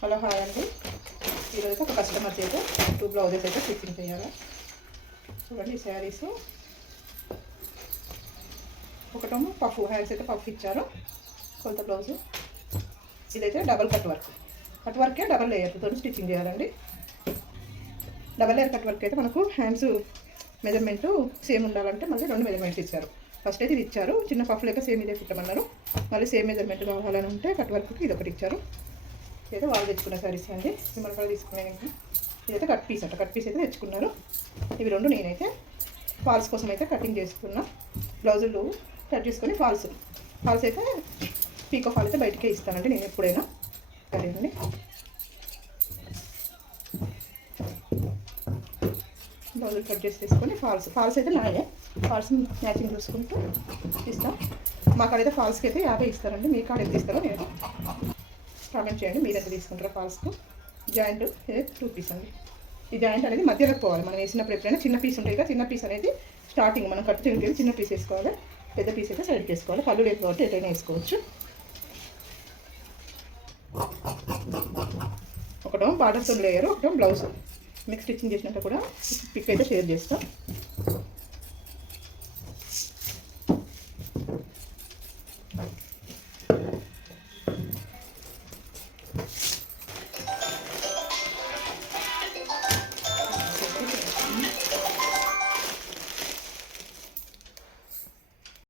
Hello hi అండి. ఈరోజు ఒక కస్టమర్ అయితే 2 బ్లౌజెస్ అయితే స్టిచ్చింగ్ చేయాలి. చూడండి ఈ శారీస్ ఒకటేమో పఫ్ హ్యాండ్స్ అయితే పఫ్ ఇచ్చారు కొలత బ్లౌజు. ఇదైతే డబల్ కట్ వర్కే డబల్ లేయర్తో స్టిచ్చింగ్ చేయాలండి. డబల్ లేయర్ కట్ వర్క్ అయితే మనకు హ్యాండ్స్ మెజర్మెంట్ సేమ్ ఉండాలంటే మళ్ళీ 2 మెజర్మెంట్స్ ఇచ్చారు. ఫస్ట్ అయితే ఇది ఇచ్చారు, చిన్న పఫ్ లేక సేమ్ ఇదే కుట్టమన్నారు. మళ్ళీ సేమ్ మెజర్మెంట్ కావాలని ఉంటే కట్ వర్క్కి ఇది ఒకటి ఇచ్చారు. ఇదైతే వాళ్ళు తెచ్చుకున్న సారీస్ అండి, మన కూడా తీసుకున్నాను. ఇదైతే కట్ పీస్ అయితే తెచ్చుకున్నారు. ఇవి రెండు నేనైతే ఫాల్స్ కోసం అయితే కటింగ్ చేసుకున్నా. బ్లౌజులు కట్ చేసుకొని ఫాల్స్ అయితే పీకో ఫాల్ అయితే బయటకే ఇస్తానండి నేను ఎప్పుడైనా. అదేనండి బ్లౌజులు కట్ చేసి తీసుకొని ఫాల్స్ అయితే నాయే. ఫాల్స్ మ్యాచింగ్ చూసుకుంటూ ఇస్తాం. మా కాడైతే ఫాల్స్కి అయితే 50 ఇస్తారండి. మీ కాడ ఎంత ఇస్తారో నేను కామెంట్ చేయండి. మీరు ఎంత తీసుకుంటారో ఫాల్స్కు. జాయింట్ ఇది 2 పీస్ అండి. ఈ జాయింట్ అనేది మధ్యలోకి పోవాలి. మనం వేసినప్పుడు ఎప్పుడైనా చిన్న పీస్ ఉంటుంది కదా, చిన్న పీస్ అనేది స్టార్టింగ్ మనం కట్ చేయడానికి చిన్న పీస్ వేసుకోవాలి. పెద్ద పీస్ అయితే సైడ్కి వేసుకోవాలి. పళ్ళు లేదు కాబట్టి ఎటైనా వేసుకోవచ్చు. ఒకటో బార్డర్తో లేయర్, ఒకటో బ్లౌజ్. మీకు స్టిచ్చింగ్ చేసినట్టు కూడా పిక్ అయితే షేర్ చేస్తాం.